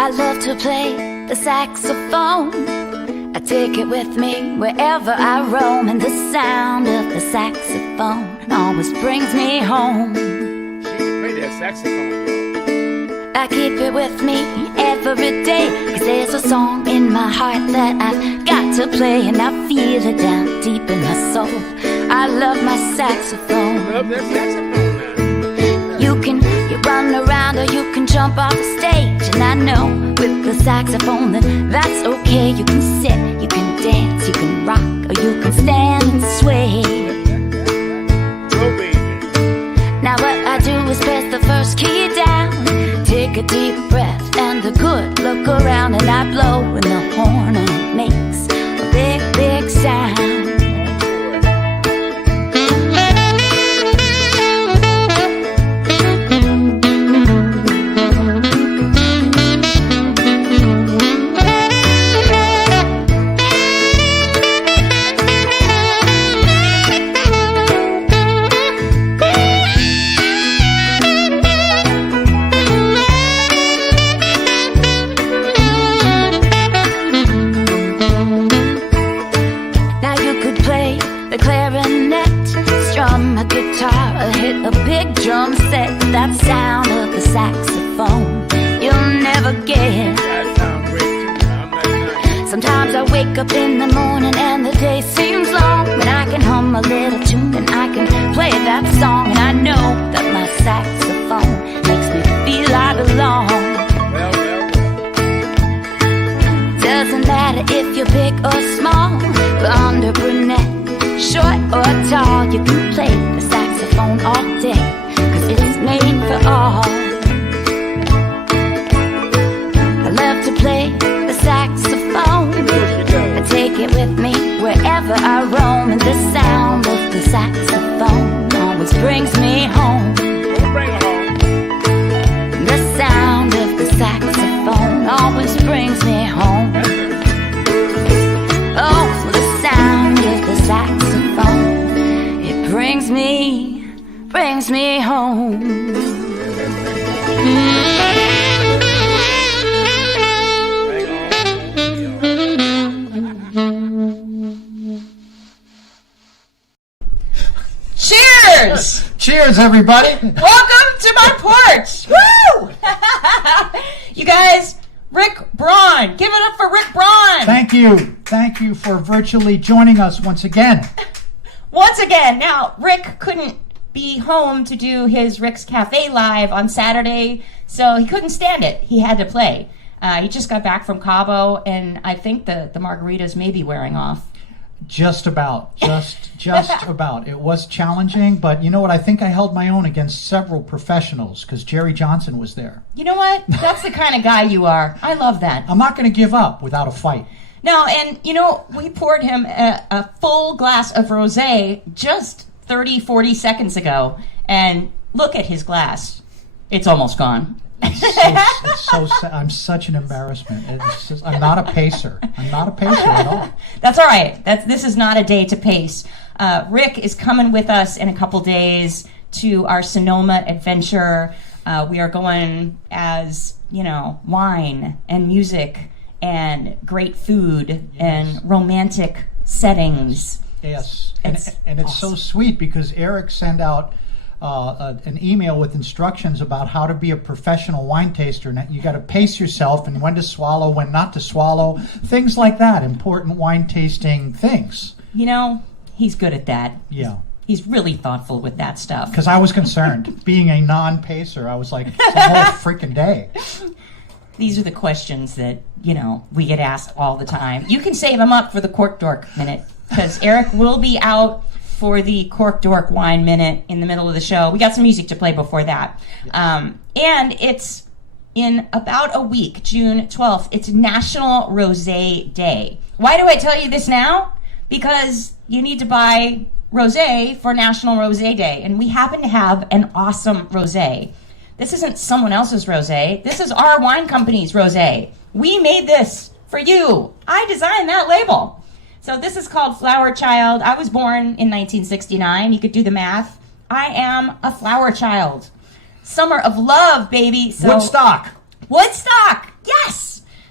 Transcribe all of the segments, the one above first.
I love to play the saxophone. I take it with me wherever I roam, and the sound of the saxophone always brings me home. She can play that saxophone, yo. I keep it with me every day, 'cause there's a song in my heart that I've got to play, and I feel it down deep in my soul. I love my saxophone. Love that saxophone now. You run around or you can jump off the stage, and I know with the saxophone that's okay. You can sit, you can dance, you can rock, or you can stand and sway. Oh, baby. Now what I do is press the first key down, take a deep breath and a good look around, and I blow in the horn and it makes a big, big sound. A big drum set, that sound of the saxophone you'll never get. That sounds great too. Sometimes I wake up in the morning and the day seems long, but I can hum a little tune and I can play that song, and I know that my saxophone makes me feel I belong. Well. Doesn't matter if you're big or small, blonde or brunette, short or tall, you can play the saxophone all day, 'cause it's made for all. I love to play the saxophone. I take it with me wherever I roam, and the sound of the saxophone always brings me home. Bring her home. The sound of the saxophone always brings me home. Oh, the sound of the saxophone, it brings me home. Cheers! Cheers, everybody! Welcome to my porch! Woo! You guys, Rick Braun. Give it up for Rick Braun. Thank you. Thank you for virtually joining us once again. Once again. Now, Rick couldn't be home to do his Rick's Cafe Live on Saturday, so he couldn't stand it. He had to play. He just got back from Cabo, and I think the margaritas may be wearing off. Just about. Just about. It was challenging, but you know what? I think I held my own against several professionals because Jerry Johnson was there. You know what? That's the kind of guy you are. I love that. I'm not going to give up without a fight. No, and you know, we poured him a full glass of Rosé just 30, 40 seconds ago, and look at his glass. It's almost gone. It's so sad. I'm such an embarrassment. I'm not a pacer. I'm not a pacer at all. That's all right. This is not a day to pace. Rick is coming with us in a couple days to our Sonoma adventure. We are going as, wine and music and great food and romantic settings. Yes. And it's so sweet because Eric sent out an email with instructions about how to be a professional wine taster. And you got to pace yourself and when to swallow, when not to swallow, things like that. Important wine tasting things. He's good at that. Yeah. He's really thoughtful with that stuff. Because I was concerned. Being a non-pacer, I was like, it's a whole freaking day. These are the questions that, we get asked all the time. You can save them up for the Cork Dork Minute, because Eric will be out for the Cork Dork Wine Minute in the middle of the show. We got some music to play before that. And it's in about a week, June 12th. It's National Rosé Day. Why do I tell you this now? Because you need to buy rosé for National Rosé Day. And we happen to have an awesome rosé. This isn't someone else's rosé. This is our wine company's rosé. We made this for you. I designed that label. So this is called Flower Child. I was born in 1969. You could do the math. I am a flower child. Summer of love, baby. So Woodstock. Woodstock. Yes.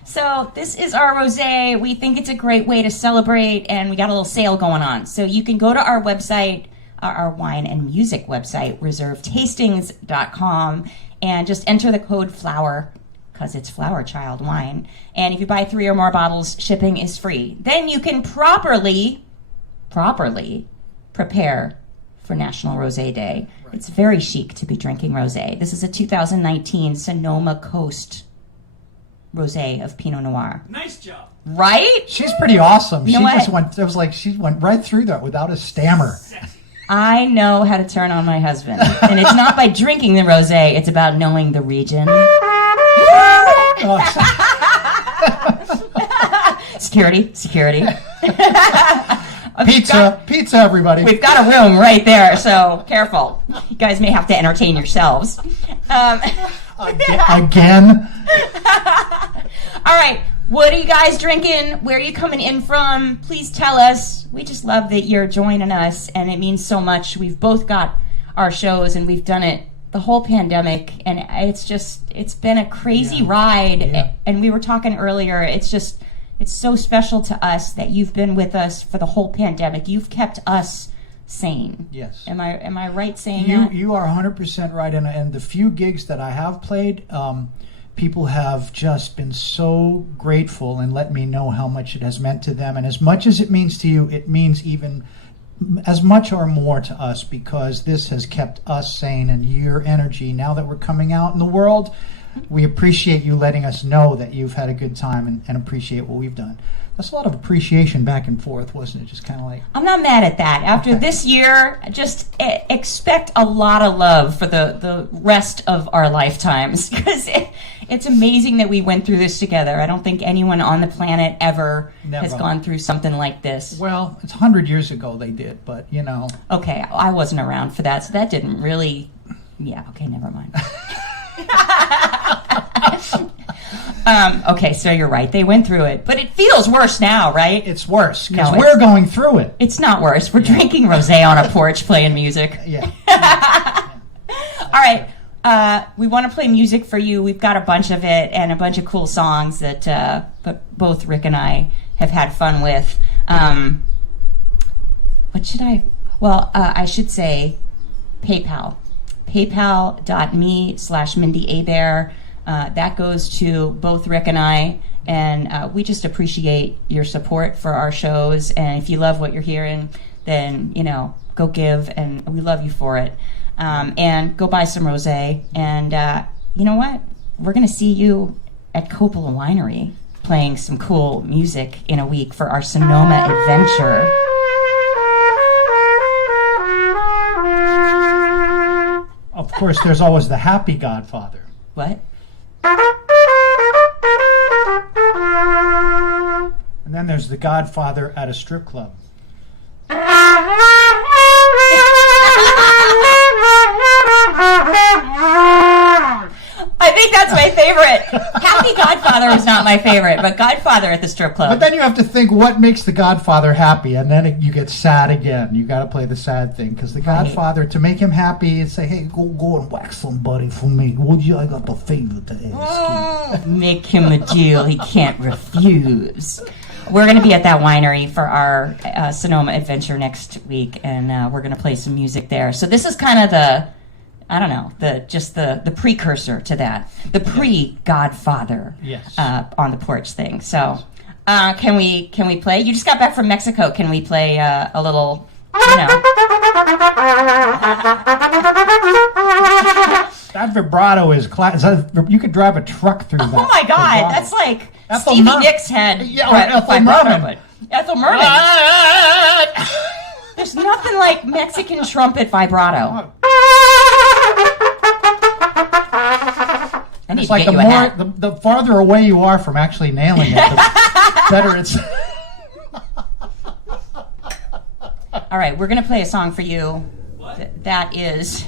So this is our rosé. We think it's a great way to celebrate, and we got a little sale going on. So you can go to our website, our wine and music website, reservetastings.com, and just enter the code FLOWER, because it's Flower Child wine. And if you buy 3 or more bottles, shipping is free. Then you can properly prepare for National Rosé Day. Right. It's very chic to be drinking rosé. This is a 2019 Sonoma Coast Rosé of Pinot Noir. Nice job. Right? She's pretty awesome. You know what? She went right through that without a stammer. I know how to turn on my husband. And it's not by drinking the rosé, it's about knowing the region. Security. Pizza, everybody. We've got a room right there, so careful. You guys may have to entertain yourselves. Again? All right. What are you guys drinking? Where are you coming in from? Please tell us. We just love that you're joining us, and it means so much. We've both got our shows, and we've done it the whole pandemic, and it's been a crazy ride. Yeah. And we were talking earlier, it's so special to us that you've been with us for the whole pandemic. You've kept us sane. Yes. Am I right saying that? You are 100% right, and the few gigs that I have played, people have just been so grateful and let me know how much it has meant to them. And as much as it means to you, it means even as much or more to us, because this has kept us sane, and your energy, now that we're coming out in the world, we appreciate you letting us know that you've had a good time and appreciate what we've done. That's a lot of appreciation back and forth, wasn't it? Just kind of like... I'm not mad at that. After this year, just expect a lot of love for the rest of our lifetimes, because it's amazing that we went through this together. I don't think anyone on the planet ever has gone through something like this. Well, it's 100 years ago they did, but, you know... Okay, I wasn't around for that, so that didn't really... Yeah, okay, never mind. Okay, so you're right. They went through it. But it feels worse now, right? It's worse, because No, we're going through it. It's not worse. We're drinking rosé on a porch playing music. Yeah. All right. We want to play music for you. We've got a bunch of it and a bunch of cool songs that both Rick and I have had fun with. What should I... Well, I should say PayPal. PayPal.me/Mindi Abair. That goes to both Rick and I, and we just appreciate your support for our shows. And if you love what you're hearing, then, go give, and we love you for it. And go buy some rosé. And you know what? We're going to see you at Coppola Winery playing some cool music in a week for our Sonoma adventure. Of course, there's always the happy Godfather. What? And then there's the Godfather at a strip club. I think that's my favorite. Happy Godfather is not my favorite, but Godfather at the strip club. But then you have to think what makes the Godfather happy, and then you get sad again. You got to play the sad thing, because the Godfather, to make him happy, and say, "Hey, go and whack somebody for me, would you? I got a favor to ask you." Make him a deal he can't refuse. We're going to be at that winery for our Sonoma adventure next week, and we're going to play some music there. So this is kind of the precursor to that, the pre-Godfather on the porch thing. So can we play? You just got back from Mexico. Can we play a little, That vibrato is class. You could drive a truck through that. Oh my God, vibrato. that's like Ethel Stevie Merman. Nicks had Ethel Merman. Ethel Merman. There's nothing like Mexican trumpet vibrato. I need It's to like get you a hat. the farther away you are from actually nailing it, the better it's. All right, we're going to play a song for you. That is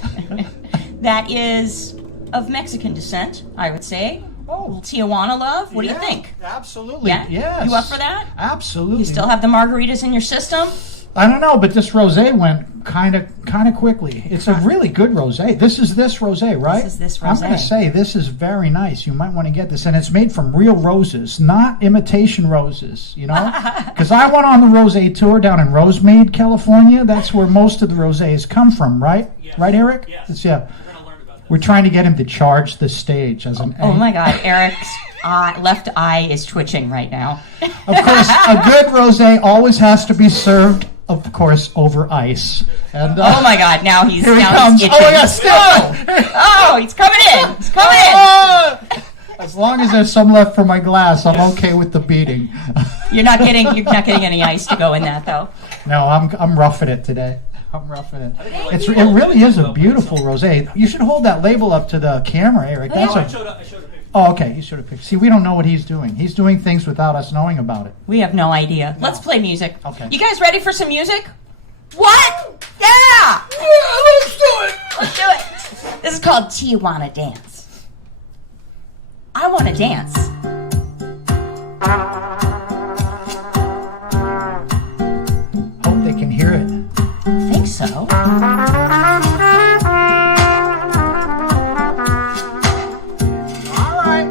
of Mexican descent, I would say. Oh, Little Tijuana love. What do you think? Absolutely. Yeah? Yes. You up for that? Absolutely. You still have the margaritas in your system? I don't know, but this rosé went kind of quickly. It's a really good rosé. This rosé, right? This is this I'm rosé. going to say this is very nice. You might want to get this, and it's made from real roses, not imitation roses. You know, because I went on the rosé tour down in Rosemead, California. That's where most of the rosés come from, right? Yes. Right, Eric? Yes. Yeah. We're going to learn about that. We're trying to get him to charge the stage as an. Oh my God, Eric's left eye is twitching right now. Of course, a good rosé always has to be served, of course, over ice. And Oh my God, now he's here he now comes. he's Oh itching. yeah, still. Oh, he's coming in. He's coming in. Ah! As long as there's some left for my glass, I'm okay with the beating. You're not getting any ice to go in that though. No, I'm roughing it today. I'm roughing it. It really is a beautiful rosé. You should hold that label up to the camera, Eric. That's I a. showed a picture. Oh, okay. You should have picked. See, we don't know what he's doing. He's doing things without us knowing about it. We have no idea. Let's play music. Okay. You guys ready for some music? What? Yeah! Let's do it. Let's do it. This is called Tijuana Dance. I want to dance. Hope they can hear it. Think so. All right.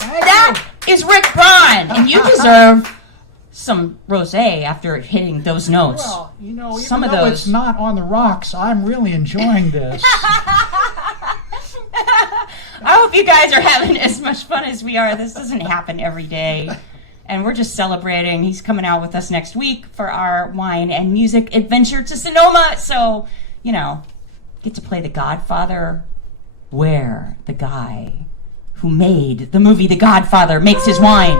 That is Rick Braun, and you deserve some rosé after hitting those notes. Well, you know, even Some of though those- it's not on the rocks, I'm really enjoying this. I hope you guys are having as much fun as we are. This doesn't happen every day. And we're just celebrating. He's coming out with us next week for our wine and music adventure to Sonoma. So, you know, get to play the Godfather where the guy who made the movie The Godfather makes his wine.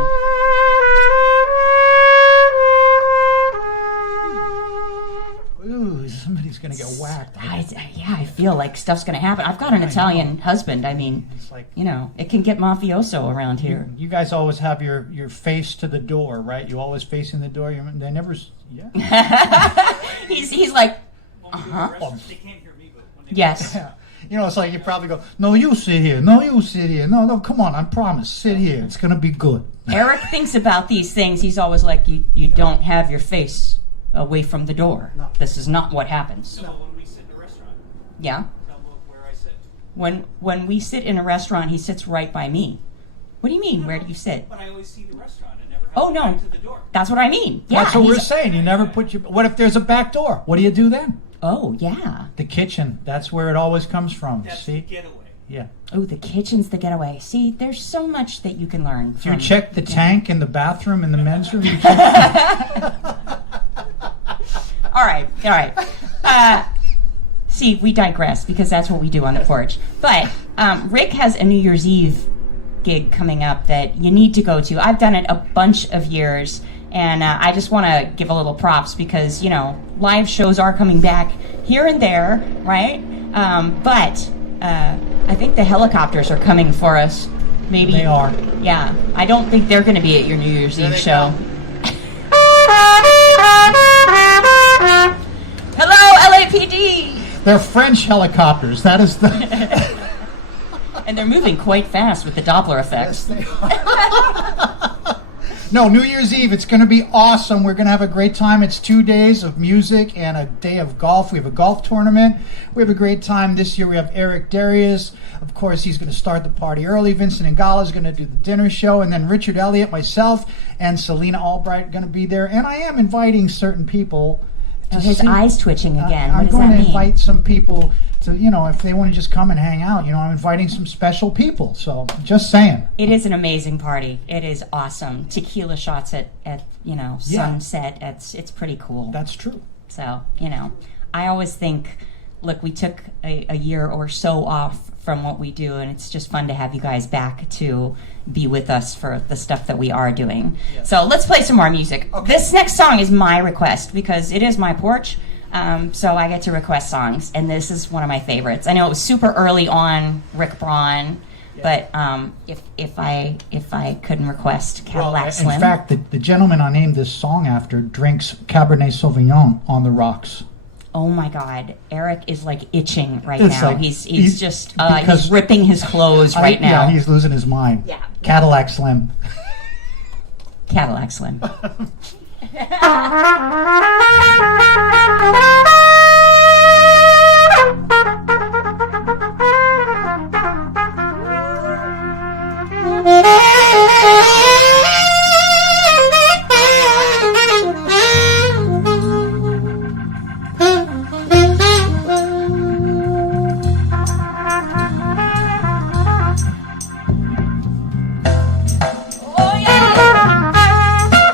Ooh, somebody's going to get whacked. I feel like stuff's going to happen. I've got an Italian husband. I mean, It's like, you know, it can get mafioso around here. you guys always have your face to the door, right? You always facing the door. They never, yeah. He's like, They can't hear me, but when they yes. Yeah. You know, it's like you probably go, no, you sit here. No, you sit here. No, come on, I promise. Sit here. It's going to be good. Eric thinks about these things. He's always like, you don't have your face away from the door. No. This is not what happens. So when we sit in a restaurant, Yeah. tell them where I sit. When we sit in a restaurant, he sits right by me. What do you mean? Where do you sit? But I always see the restaurant. I never have Oh, to no. go back to the door. That's what I mean. Yeah. That's what we're he's- saying. You never put your. What if there's a back door? What do you do then? Oh, yeah. The kitchen. That's where it always comes from. That's See? the getaway. Yeah. Oh, the kitchen's the getaway. See, there's so much that you can learn. Do you from- check the tank in the bathroom in the men's room? All right. See, we digress because that's what we do on the porch. But Rick has a New Year's Eve gig coming up that you need to go to. I've done it a bunch of years, and I just want to give a little props because, you know, live shows are coming back here and there, right? But I think the helicopters are coming for us. Maybe They are. Yeah, I don't think they're going to be at your New Year's Eve they show. Hello, LAPD! They're French helicopters. That is the. And they're moving quite fast with the Doppler effects. They are. No, New Year's Eve. It's going to be awesome. We're going to have a great time. It's 2 days of music and a day of golf. We have a golf tournament. We have a great time. This year we have Eric Darius. Of course, he's going to start the party early. Vincent Ingala is going to do the dinner show. And then Richard Elliott, myself, and Selena Albright are going to be there. And I am inviting certain people. Oh, his eyes twitching again. I'm What does going that to mean? invite some people to, you know, if they want to just come and hang out, you know, I'm inviting some special people. So just saying. It is an amazing party. It is awesome. Tequila shots at you know, Yeah. sunset. It's pretty cool. That's true. So, you know, I always think, look, we took a year or so off from what we do, and it's just fun to have you guys back to be with us for the stuff that we are doing. So let's play some more music. This next song is my request because it is my porch, so I get to request songs, and this is one of my favorites. I know it was super early on, Rick Braun, but if I couldn't request Cadillac Slim. In fact, the gentleman I named this song after drinks Cabernet Sauvignon on the rocks. Oh my God, Eric is like itching right It's now. like- He's just because- he's ripping his clothes right now. Yeah, he's losing his mind. Yeah. Cadillac Slim. Cadillac Slim. Oh yeah!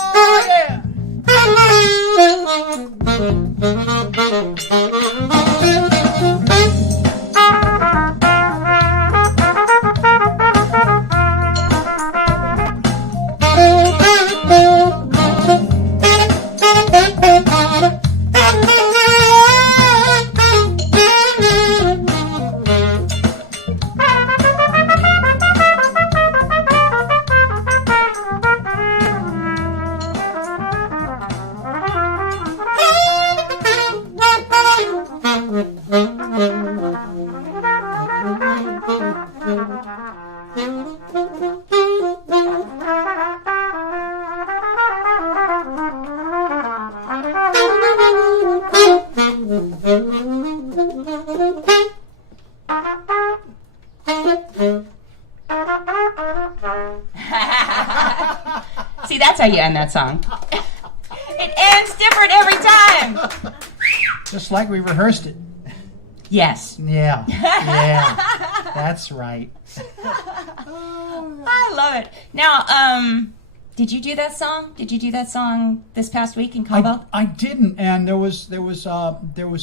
Oh, yeah. See, that's how you end that song. It ends different every time. Just like we rehearsed it. Yes. Yeah. Yeah. That's right. I love it. Now, did you do that song? Did you do that song this past week in Cabo? I didn't, and there was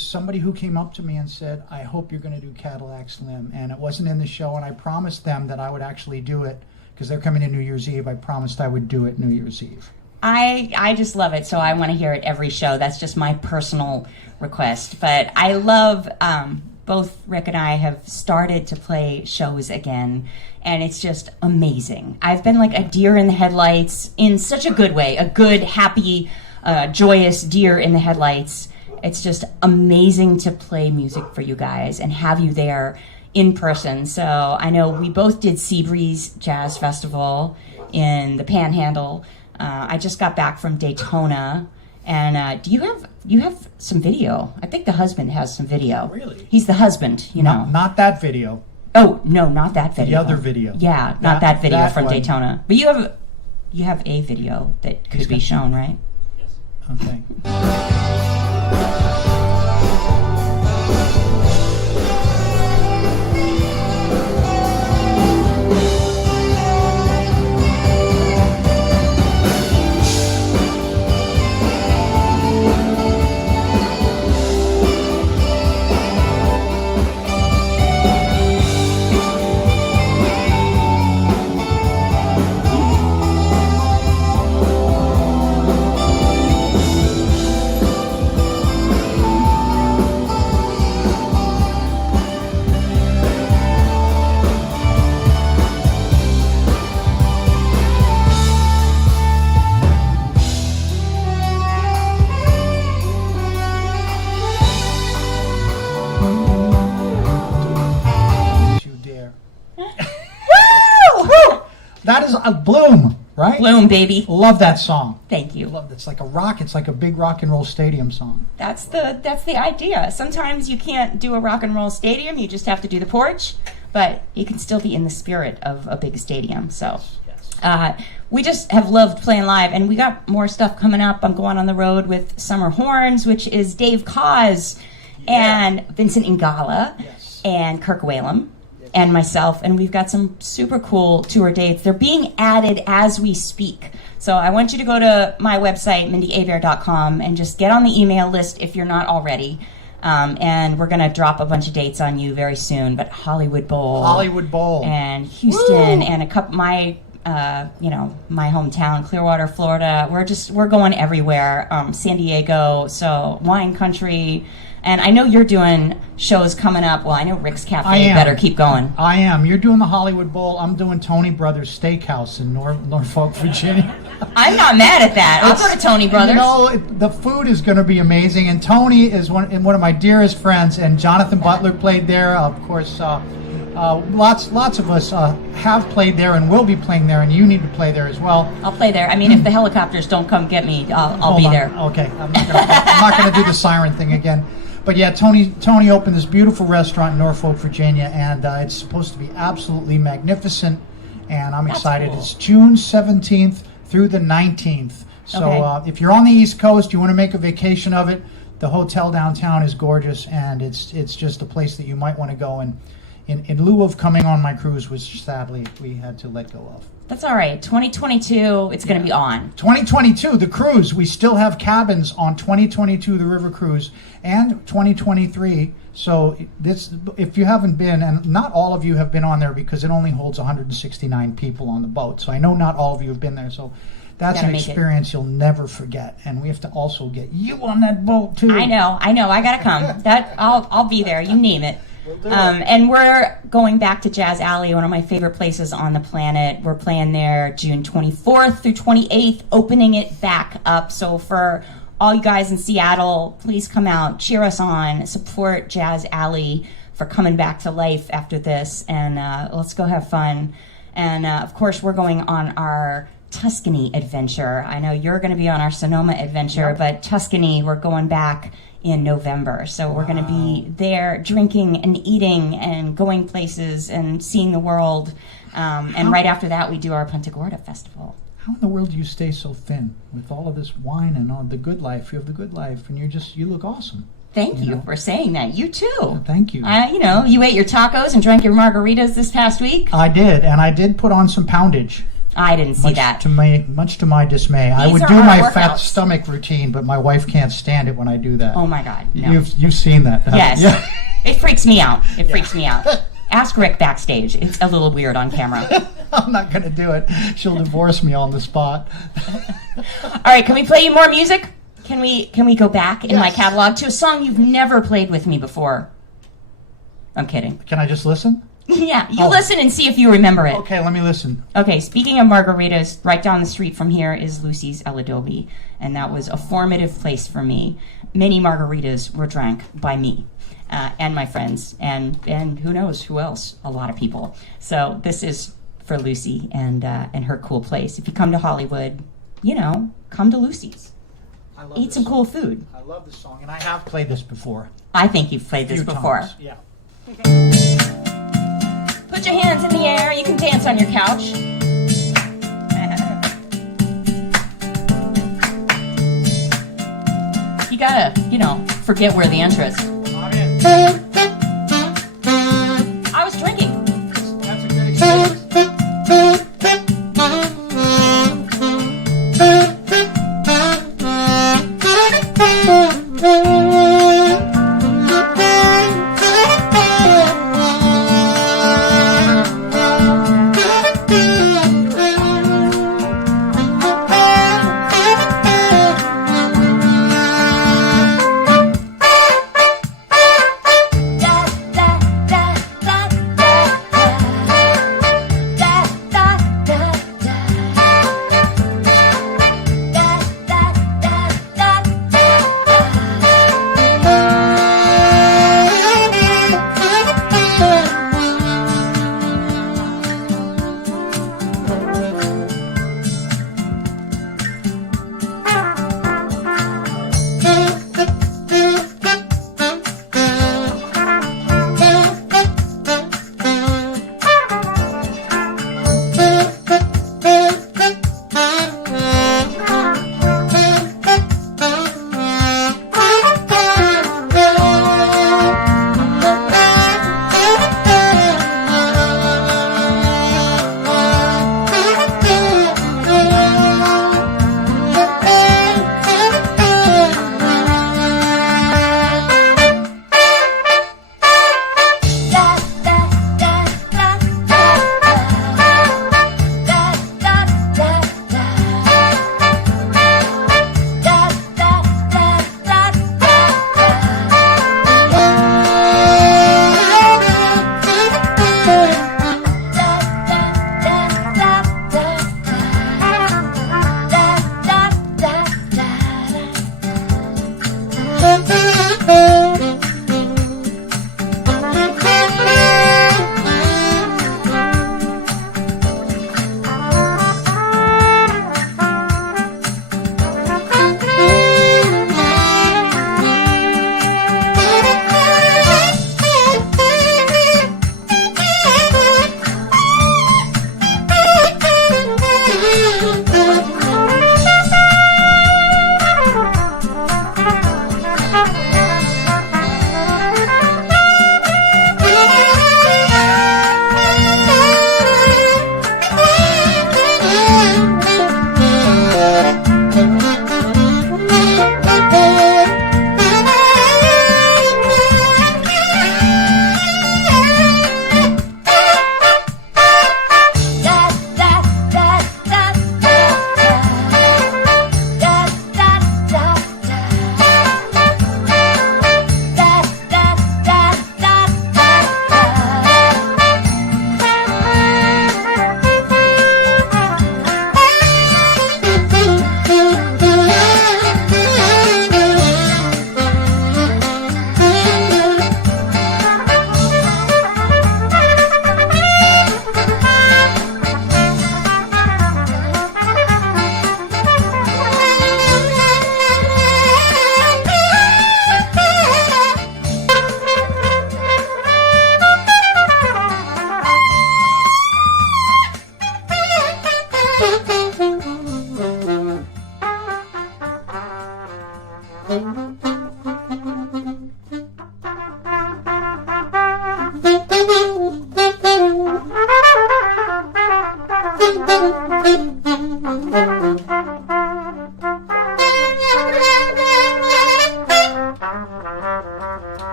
somebody who came up to me and said, "I hope you're going to do Cadillac Slim," and it wasn't in the show, and I promised them that I would actually do it because they're coming in New Year's Eve. I promised I would do it New Year's Eve. I just love it, so I want to hear it every show. That's just my personal request. But I love, both Rick and I have started to play shows again, and it's just amazing. I've been like a deer in the headlights in such a good way, a good, happy, joyous deer in the headlights. It's just amazing to play music for you guys and have you there in person. So I know we both did Seabreeze Jazz Festival in the Panhandle. I just got back from Daytona, and do you have some video? I think the husband has some video. Really? He's the husband, you know. Not that video. Oh no, not that video. The other video. Yeah, not that video that from one. Daytona. But you have a video that could be shown, right? Okay. That is a Bloom, right? Bloom, baby. Love that song. Thank you. Love it's like a rock. It's like a big rock and roll stadium song. That's the idea. Sometimes you can't do a rock and roll stadium. You just have to do the porch, but you can still be in the spirit of a big stadium. So we just have loved playing live, and we got more stuff coming up. I'm going on the road with Summer Horns, which is Dave Cause and Vincent Ingala and Kirk Whalum and myself, and we've got some super cool tour dates. They're being added as we speak. So I want you to go to my website, MindiAbair.com, and just get on the email list if you're not already. And we're going to drop a bunch of dates on you very soon. But Hollywood Bowl. And Houston. Woo! And a couple, my hometown, Clearwater, Florida. We're going everywhere. San Diego. So wine country. And I know you're doing shows coming up. Well, I know Rick's Cafe better keep going. I am. You're doing the Hollywood Bowl. I'm doing Tony Brothers Steakhouse in Norfolk, Virginia. I'm not mad at that. I'll go to Tony Brothers. You know, the food is going to be amazing. And Tony is one of my dearest friends. And Jonathan Butler played there. Of course, lots of us have played there and will be playing there. And you need to play there as well. I'll play there. I mean, if the helicopters don't come get me, I'll be there. Okay. I'm not going to do the siren thing again. But yeah, Tony opened this beautiful restaurant in Norfolk, Virginia, and it's supposed to be absolutely magnificent. And I'm excited. Cool. It's June 17th through the 19th. So if you're on the East Coast, you want to make a vacation of it, the hotel downtown is gorgeous, and it's just a place that you might want to go. And in lieu of coming on my cruise, which sadly we had to let go of. That's all right. 2022, it's going to be on. 2022, the cruise. We still have cabins on 2022, the river cruise, and 2023. So this, if you haven't been, and not all of you have been on there because it only holds 169 people on the boat. So I know not all of you have been there. So that's an experience you'll never forget. And we have to also get you on that boat too. I know. I got to come. I'll be there. You name it. And we're going back to Jazz Alley, one of my favorite places on the planet. We're playing there June 24th through 28th, opening it back up. So for all you guys in Seattle, please come out, cheer us on, support Jazz Alley for coming back to life after this, and let's go have fun. And of course, we're going on our Tuscany adventure. I know you're going to be on our Sonoma adventure, but Tuscany, we're going back in November. So we're going to be there drinking and eating and going places and seeing the world. And right after that, we do our Punta Gorda festival. How in the world do you stay so thin with all of this wine and all the good life? You have the good life, and you look awesome. Thank you for saying that. You too. Yeah, thank you. You ate your tacos and drank your margaritas this past week. I did, and I did put on some poundage. I didn't see that. Much to my dismay. I would do my fat stomach routine, but my wife can't stand it when I do that. Oh my God! No. You've seen that? Yes. Yeah. It freaks me out. It freaks me out. Ask Rick backstage. It's a little weird on camera. I'm not going to do it. She'll divorce me on the spot. All right, can we play you more music? Can we go back in my catalog to a song you've never played with me before? I'm kidding. Can I just listen? Yeah, you listen and see if you remember it. Okay, let me listen. Okay, speaking of margaritas, right down the street from here is Lucy's El Adobe, and that was a formative place for me. Many margaritas were drank by me. And my friends, and who knows who else, a lot of people. So this is for Lucy and her cool place. If you come to Hollywood, come to Lucy's. Eat some cool food. I love this song, and I have played this before. I think you've played this before. Times. Yeah. Put your hands in the air. You can dance on your couch. You gotta, forget where the answer is. I was drinking. That's a good experience.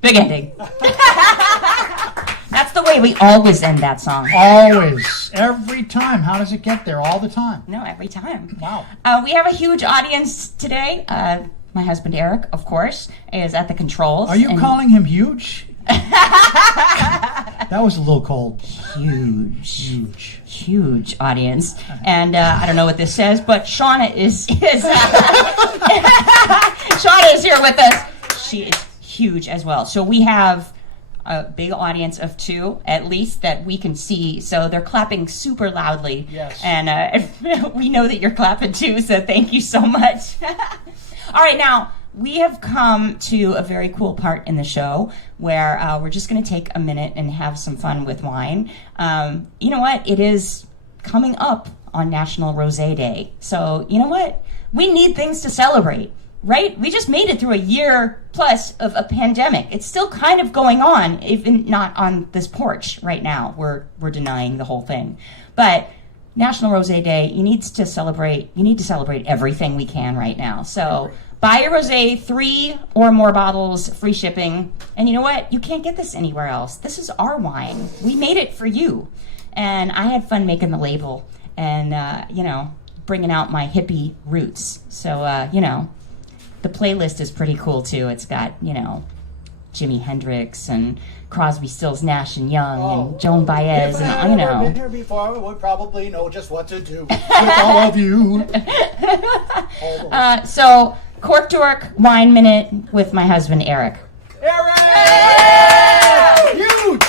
Big ending. That's the way we always end that song. Always. Every time. How does it get there? All the time. No, every time. Wow. We have a huge audience today. My husband Eric, of course, is at the controls. Are you calling him huge? That was a little cold. Huge audience. And I don't know what this says, but Shauna is Shauna is here with us. She is huge as well. So we have a big audience of 2, at least, that we can see. So they're clapping super loudly. Yes. And we know that you're clapping too, so thank you so much. All right, now, we have come to a very cool part in the show where we're just going to take a minute and have some fun with wine. You know what? It is coming up on National Rosé Day. So, you know what? We need things to celebrate, right? We just made it through a year plus of a pandemic. It's still kind of going on, even not on this porch right now. We're denying the whole thing. But National Rosé Day, you need to celebrate everything we can right now. So buy your rosé, 3 or more bottles, free shipping. And you know what? You can't get this anywhere else. This is our wine. We made it for you. And I had fun making the label and, bringing out my hippie roots. So, the playlist is pretty cool too. It's got, Jimi Hendrix and Crosby, Stills, Nash and Young and Joan Baez and been here before, I would probably know just what to do with all of you. So, Cork Dork Wine Minute with my husband Eric. Eric! Huge!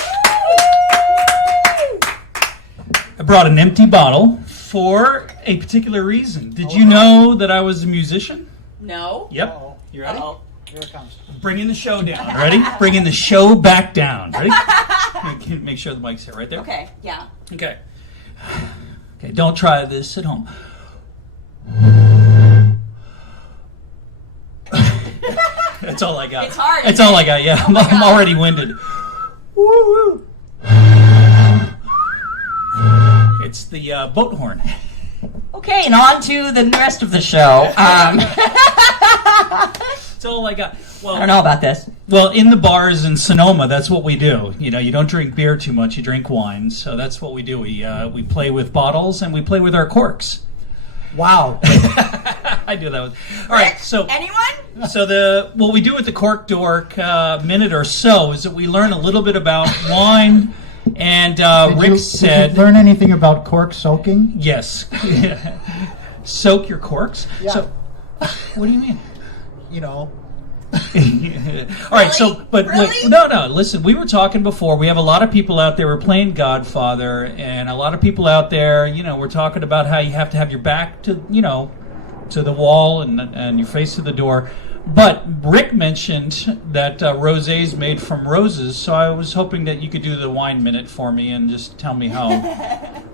I brought an empty bottle for a particular reason. Did you know that I was a musician? No. Yep. Uh-oh. You ready? Uh-oh. Here it comes. Bringing the show down. Ready? Bringing the show back down. Ready? Make sure the mic's here. Right there? Okay, yeah. Okay. Okay, don't try this at home. That's all I got. It's hard. That's all I got, yeah. Oh I'm already winded. Woo-woo. It's the boat horn. Okay, and on to the rest of the show. That's all I got. Well, I don't know about this. Well, in the bars in Sonoma, that's what we do. You don't drink beer too much; you drink wine. So that's what we do. We play with bottles and we play with our corks. Wow. I do that. All right. So anyone? So what we do with the Cork Dork minute or so is that we learn a little bit about wine. And Rick said, did you learn anything about cork soaking? Yes. Soak your corks? Yeah. So, what do you mean? All right, so, but Really? wait, no, listen, we were talking before, we have a lot of people out there, we're playing Godfather, and a lot of people out there, we're talking about how you have to have your back to, to the wall and your face to the door. But Rick mentioned that rosé is made from roses, so I was hoping that you could do the wine minute for me and just tell me how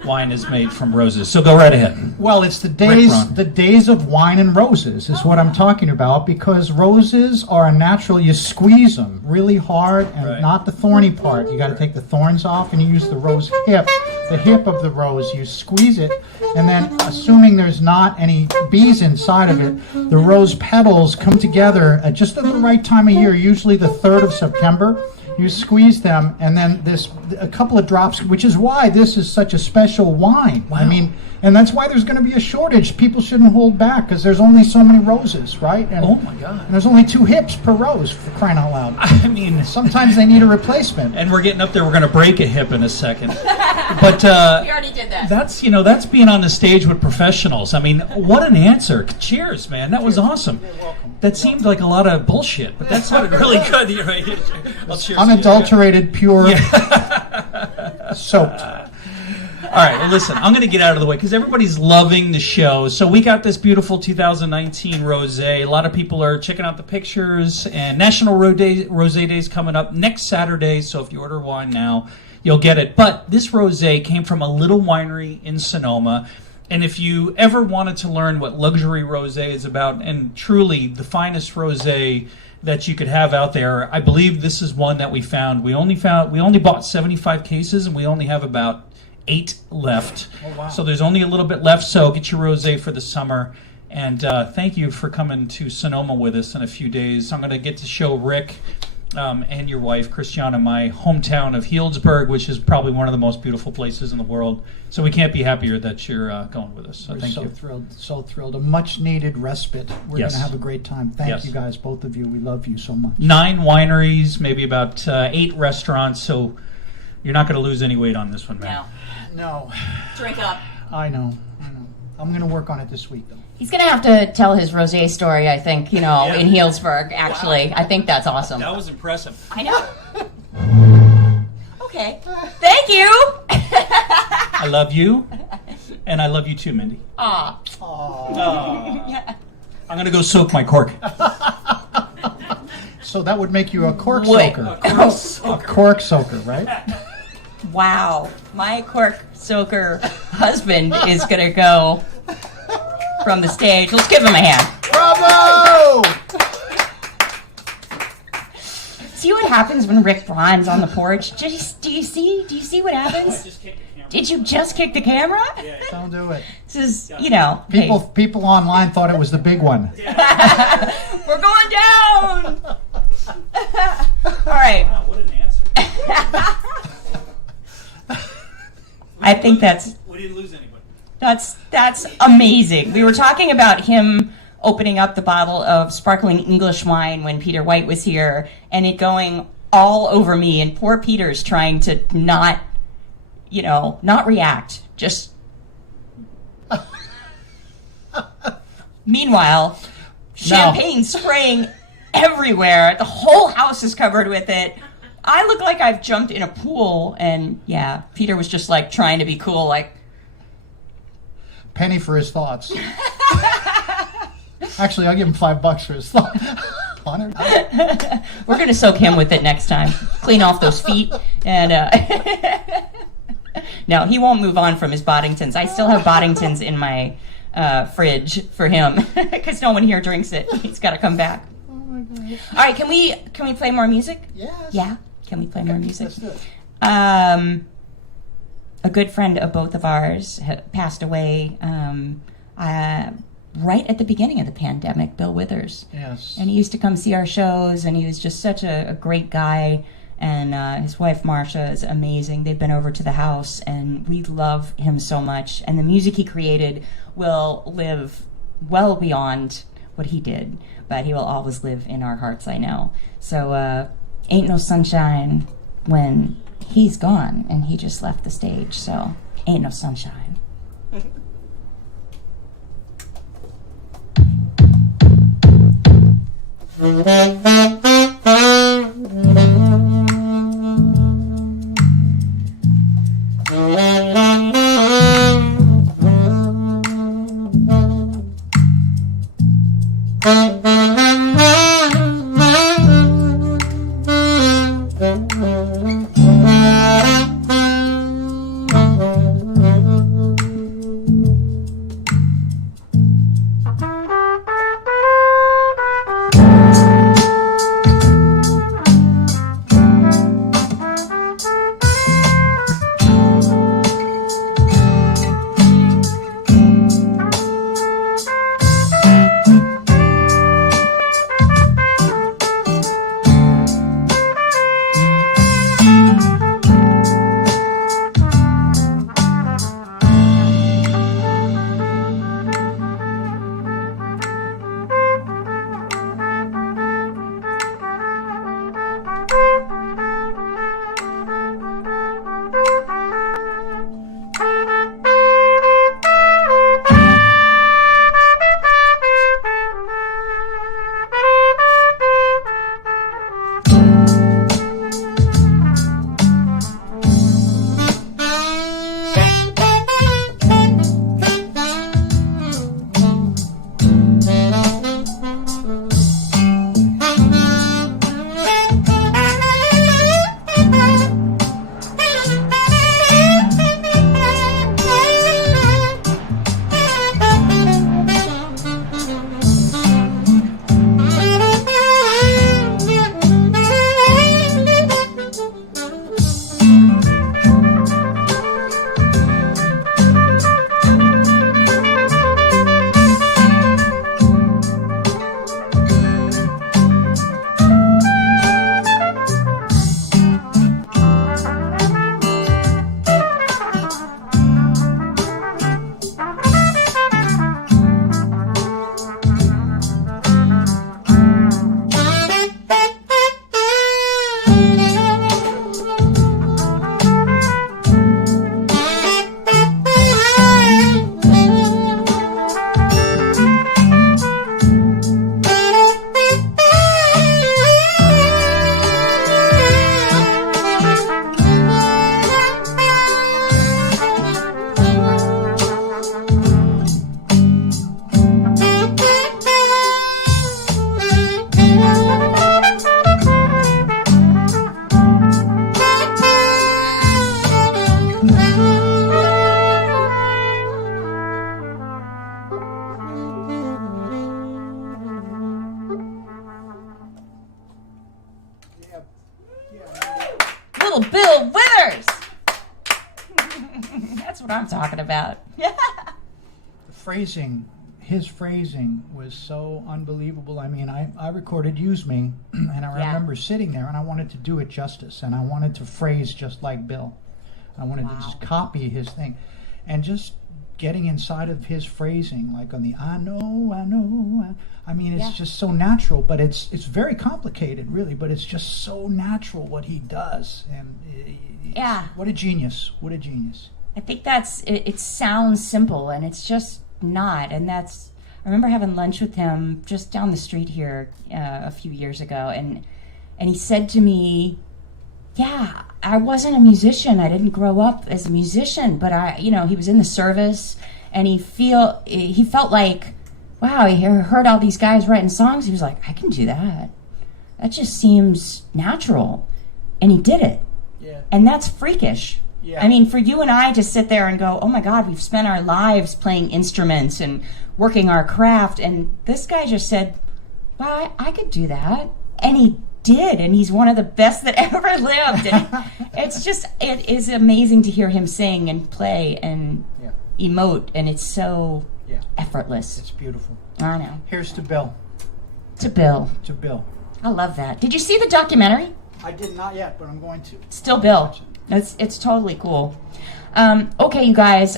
wine is made from roses. So go right ahead. Well, it's the days of wine and roses is what I'm talking about, because roses are a natural. You squeeze them really hard and Right. not the thorny part. You got to take the thorns off and you use the rose hip, the hip of the rose. You squeeze it, and then, assuming there's not any bees inside of it, the rose petals come together at just at the right time of year, usually the 3rd of September. You squeeze them, and then a couple of drops, which is why this is such a special wine. Wow. I mean, and that's why there's going to be a shortage. People shouldn't hold back because there's only so many roses, right? And, Oh, my God. And there's only 2 hips per rose, for crying out loud. I mean, Sometimes they need a replacement. and we're getting up there, we're going to break a hip in a second. But We already did that. That's being on the stage with professionals. I mean, what an answer. Cheers, man. That was awesome. You're welcome. That seemed like a lot of bullshit, but that sounded really good. You're right. Well, cheers. Unadulterated, pure, soaked. All right, well, listen, I'm going to get out of the way because everybody's loving the show. So we got this beautiful 2019 Rosé. A lot of people are checking out the pictures, and National Rosé Day is coming up next Saturday, so if you order wine now, you'll get it. But this rosé came from a little winery in Sonoma, and if you ever wanted to learn what luxury rosé is about, and truly the finest rosé that you could have out there, I believe this is one that we found. We only bought 75 cases, and we only have about 8 left. Oh, wow. So there's only a little bit left, so get your rosé for the summer. And thank you for coming to Sonoma with us in a few days. I'm going to get to show Rick and your wife, Christiana, my hometown of Healdsburg, which is probably one of the most beautiful places in the world. So we can't be happier that you're going with us. So We're thank so you. thrilled, so thrilled. A much-needed respite. We're Yes. going to have a great time. Thank Yes. you guys, both of you. We love you so much. 9 wineries, maybe about 8 restaurants, so you're not going to lose any weight on this one, man. No, Drink up. I know. I'm going to work on it this week, though. He's going to have to tell his rosé story, I think, Yeah. in Healdsburg, actually. Wow. I think that's awesome. That was impressive. I know. Okay. Thank you. I love you, and I love you too, Mindy. Aw. I'm going to go soak my cork. So that would make you a cork Wait. soaker. A cork soaker, right? Wow. My cork soaker husband is going to go from the stage. Let's give him a hand. Bravo! See what happens when Rick Braun's on the porch? Do you see? Do you see what happens? Did you just kick the camera? Don't do it. This is, People online thought it was the big one. we're going down. All right. Wow, what an answer. I think We didn't lose anybody. that's amazing. We were talking about him opening up the bottle of sparkling English wine when Peter White was here, and it going all over me, and poor Peter's trying to not react. Just meanwhile, champagne spraying everywhere. The whole house is covered with it. I look like I've jumped in a pool, and yeah, Peter was just like trying to be cool, like, Penny for his thoughts. Actually, I'll give him $5 for his thoughts. $100. we're gonna soak him with it next time. Clean off those feet, and no, he won't move on from his Boddingtons. I still have Boddingtons in my fridge for him because no one here drinks it. He's got to come back. Oh my God. All right, can we play more music? Yes. Yeah, can we play more music? Let's do it. A good friend of both of ours passed away right at the beginning of the pandemic, Bill Withers. Yes. And he used to come see our shows, and he was just such a great guy. And his wife, Marcia, is amazing. They've been over to the house, and we love him so much. And the music he created will live well beyond what he did, but he will always live in our hearts, I know. So ain't no sunshine when he's gone, and he just left the stage. So ain't no sunshine. I'm talking about. The phrasing, his phrasing was so unbelievable. I mean, I recorded Use Me, and I remember sitting there, and I wanted to do it justice, and I wanted to phrase just like Bill. I wanted to just copy his thing, and just getting inside of his phrasing, like on the I know. I mean, it's just so natural, but it's very complicated, really. But it's just so natural what he does, and what a genius! What a genius! I think it sounds simple, and it's just not. And I remember having lunch with him just down the street here a few years ago, and he said to me, "Yeah, I wasn't a musician. I didn't grow up as a musician, but he was in the service, and he felt like, wow, he heard all these guys writing songs. He was like, I can do that. That just seems natural." And he did it. Yeah. And that's freakish. Yeah. I mean, for you and I to sit there and go, oh my God, we've spent our lives playing instruments and working our craft, and this guy just said, well, I could do that. And he did, and he's one of the best that ever lived. And it is amazing to hear him sing and play and emote, and it's so effortless. It's beautiful. I know. Here's to Bill. To Bill. To Bill. I love that. Did you see the documentary? I did not yet, but I'm going to. Still Bill. It's totally cool. Okay, you guys.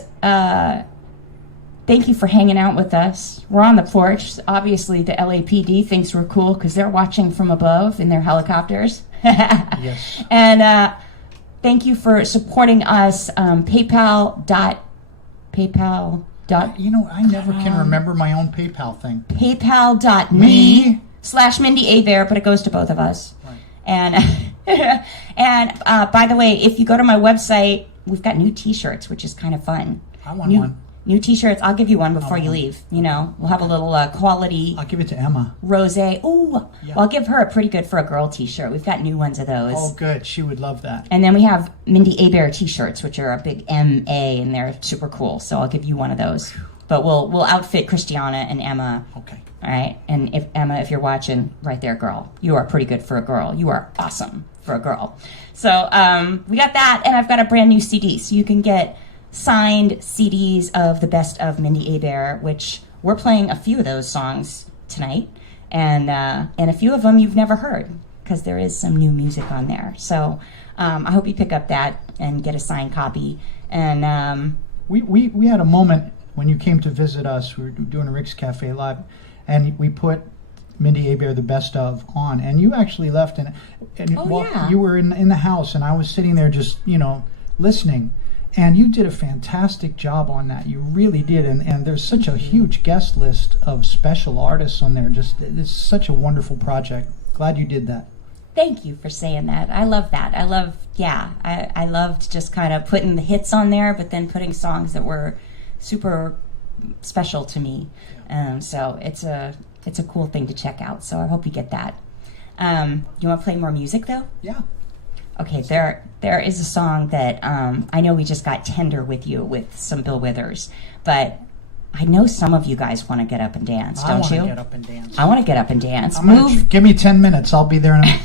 Thank you for hanging out with us. We're on the porch. Obviously, the LAPD thinks we're cool because they're watching from above in their helicopters. Yes. And thank you for supporting us. PayPal. You know, I never can remember my own PayPal thing. PayPal.me/Mindi Abair, but it goes to both of us. Right. And by the way, if you go to my website, we've got new T-shirts, which is kind of fun. I want one. New T-shirts. I'll give you one before you leave. You know, we'll have a little quality. I'll give it to Emma. Rosé. Ooh, yeah. Well, I'll give her a pretty good for a girl T-shirt. We've got new ones of those. Oh, good. She would love that. And then we have Mindi Abair T-shirts, which are a big M.A., and they're super cool. So I'll give you one of those. But we'll outfit Christiana and Emma. Okay. All right. And if Emma, if you're watching, right there, girl, you are pretty good for a girl. You are awesome for a girl. So we got that, and I've got a brand new CD, so you can get signed CDs of the best of Mindi Abair, which we're playing a few of those songs tonight, and a few of them you've never heard because there is some new music on there. So I hope you pick up that and get a signed copy. And we had a moment when you came to visit us. We were doing a Rick's Cafe Live, and we put Mindi Abair, the best of, on, and you actually left, and you were in the house, and I was sitting there just listening. And you did a fantastic job on that. You really did. And there's such a huge guest list of special artists on there. It's such a wonderful project. Glad you did that. Thank you for saying that. I love that. I loved just kind of putting the hits on there, but then putting songs that were super special to me. So it's a cool thing to check out. So I hope you get that. You want to play more music, though? Yeah. Okay, there is a song that I know we just got tender with you with some Bill Withers, but I know some of you guys want to get up and dance, don't you? I want to get up and dance. I want to get up and dance. Give me 10 minutes. I'll be there in a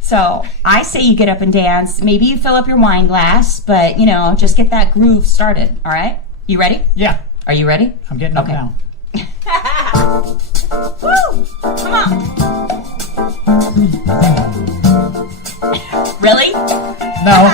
So I say you get up and dance. Maybe you fill up your wine glass, but just get that groove started. All right? You ready? Yeah. Are you ready? I'm getting up now. Woo! Come on. Really? No.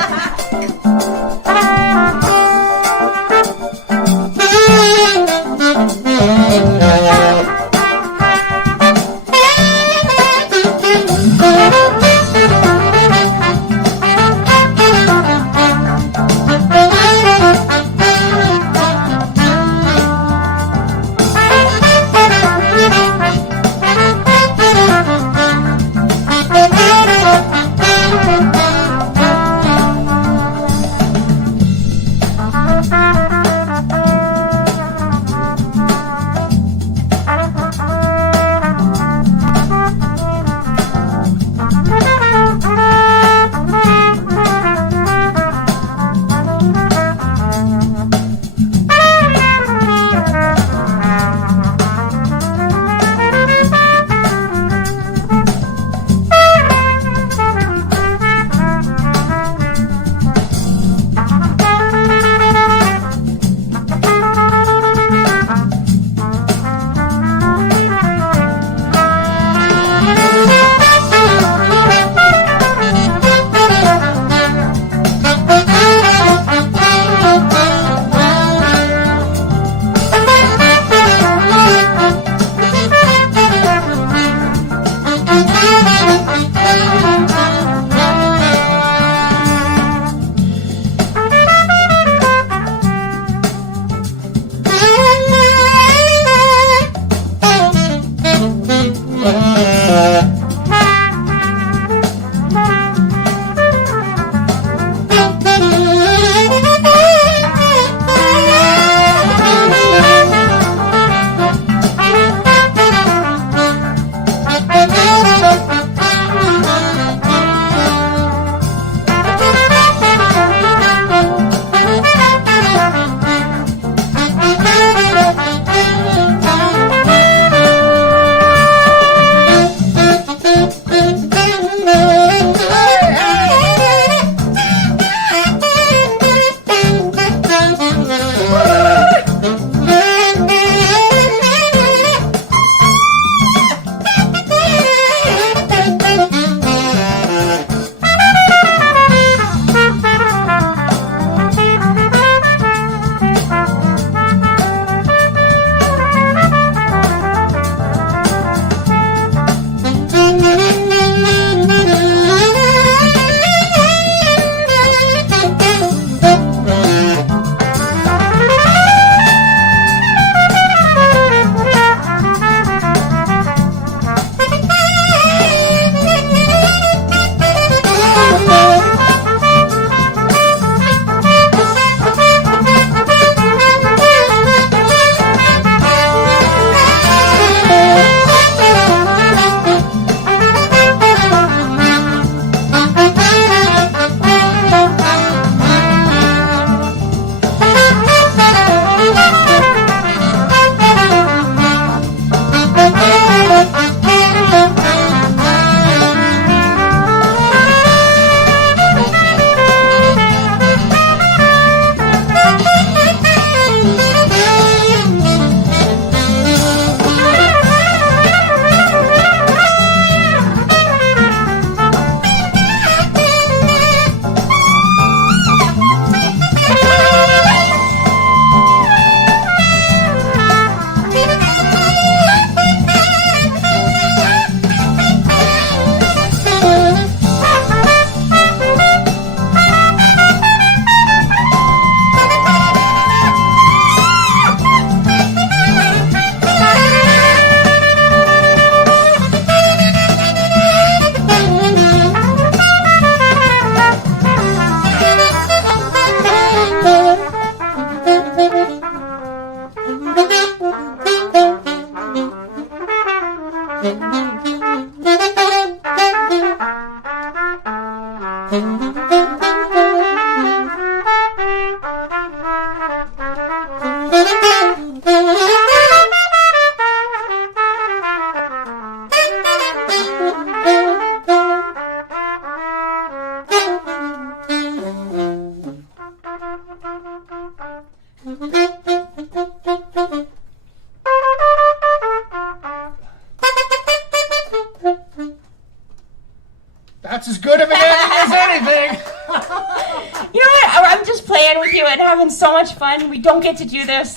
you and having so much fun. We don't get to do this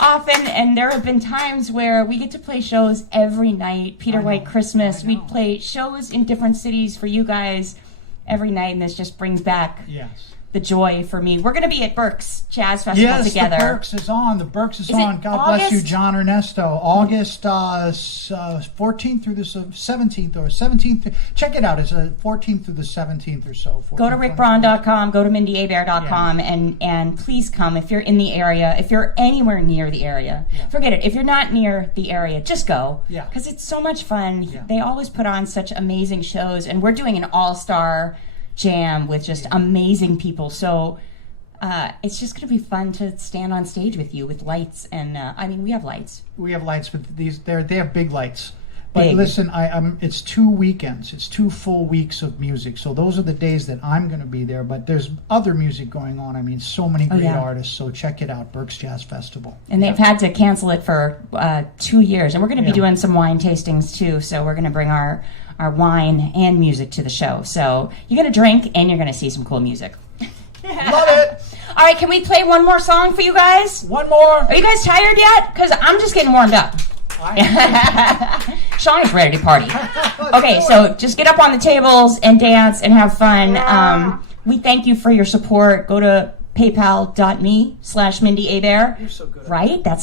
often, and there have been times where we get to play shows every night. Peter White Christmas. We play shows in different cities for you guys every night, and this just brings back the joy for me. We're going to be at Berks Jazz Festival together. Yes, the Berks is on. The Berks is on. God August? bless you, John Ernesto. August 14th through the 17th or 17th. Check it out. It's 14th through the 17th or so. Go to rickbraun.com, go to mindyabair.com, and please come if you're in the area. If you're anywhere near the area, forget it. If you're not near the area, just go. Because it's so much fun. They always put on such amazing shows, and we're doing an all-star jam with just amazing people. So it's just going to be fun to stand on stage with you with lights. And I mean, we have lights. We have lights, but they have big lights. But big. Listen, it's 2 weekends. It's 2 full weeks of music. So those are the days that I'm going to be there. But there's other music going on. I mean, so many great artists. So check it out, Berks Jazz Festival. And they've had to cancel it for 2 years. And we're going to be doing some wine tastings too. So we're going to bring our wine and music to the show. So you're going to drink and you're going to see some cool music. Love it. All right, can we play one more song for you guys? One more. Are you guys tired yet? Because I'm just getting warmed up. Sean is ready to party. Okay, so just get up on the tables and dance and have fun. We thank you for your support. Go to paypal.me/Mindi Abair. You're so good. Right? I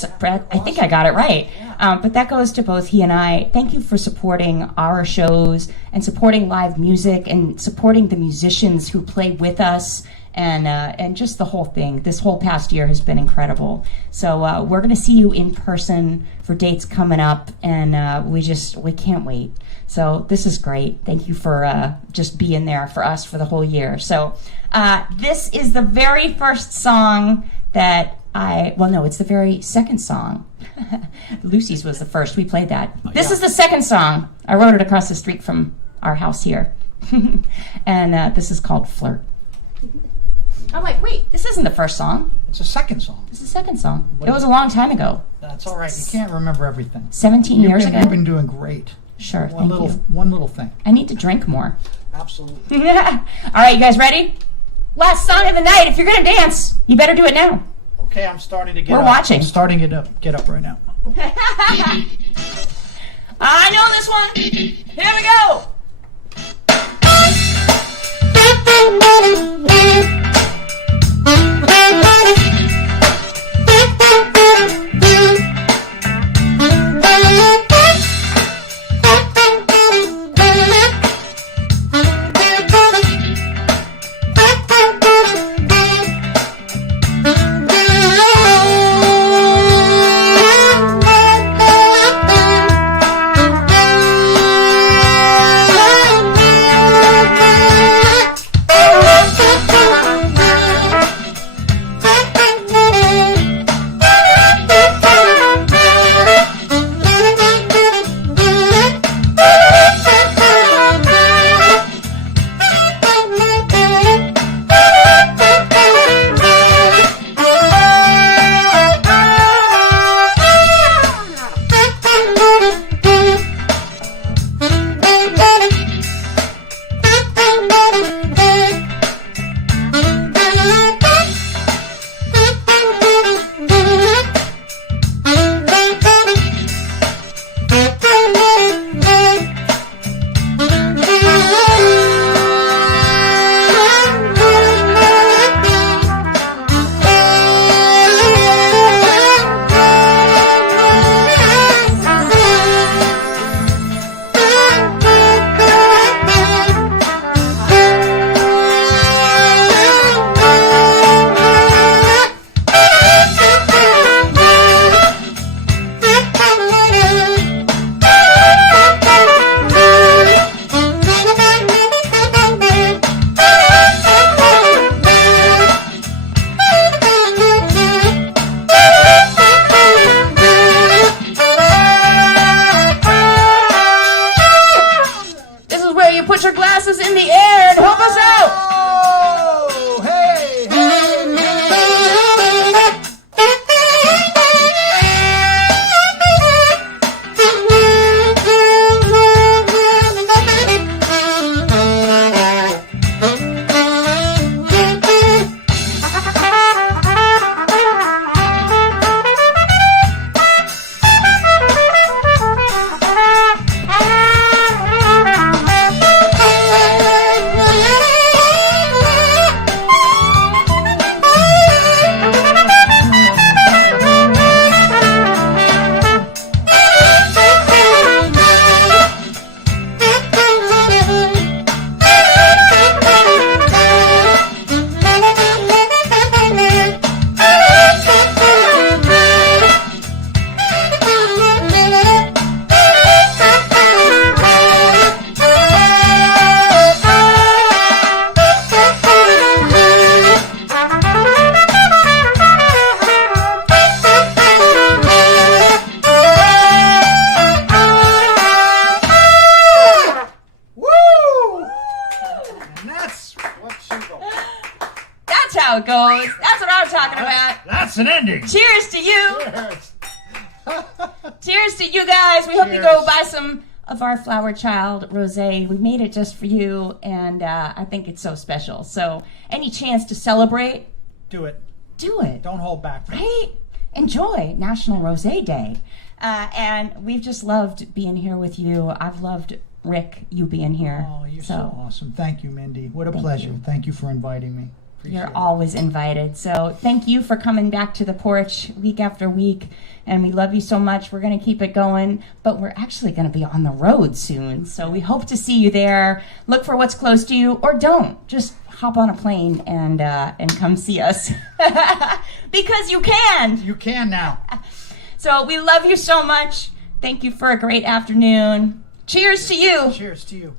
think I got it right. But that goes to both he and I. Thank you for supporting our shows and supporting live music and supporting the musicians who play with us and just the whole thing. This whole past year has been incredible. So we're going to see you in person for dates coming up, and we can't wait. So this is great. Thank you for just being there for us for the whole year. So this is the very first song that it's the very second song. Lucy's was the first. We played that. This is the second song. I wrote it across the street from our house here. And this is called Flirt. I'm like, wait, this isn't the first song. It's the second song. It's the second song. It was a long time ago. That's all right. You can't remember everything. 17 years ago. You've been doing great. Sure, thank you. One little thing. I need to drink more. Absolutely. All right, you guys ready? Last song of the night. If you're going to dance, you better do it now. Okay, I'm starting to get up. We're watching. I'm starting to get up right now. I know this one. Here we go. what I'm talking about. That's an ending. Cheers to you. Cheers. Cheers to you guys. We hope you go buy some of our Flower Child Rosé. We made it just for you, and I think it's so special. So any chance to celebrate, Do it. do it. Don't hold back. Right? Enjoy National Rosé Day. And we've just loved being here with you. I've loved, Rick, you being here. Oh, you're so awesome. Thank you, Mindy. What a pleasure. you. Thank you for inviting me. Appreciate You're it. always invited. So thank you for coming back to the porch week after week. And we love you so much. We're going to keep it going. But we're actually going to be on the road soon. So we hope to see you there. Look for what's close to you, or don't. Just hop on a plane and come see us. Because you can. You can now. So we love you so much. Thank you for a great afternoon. Cheers to you. Cheers to you.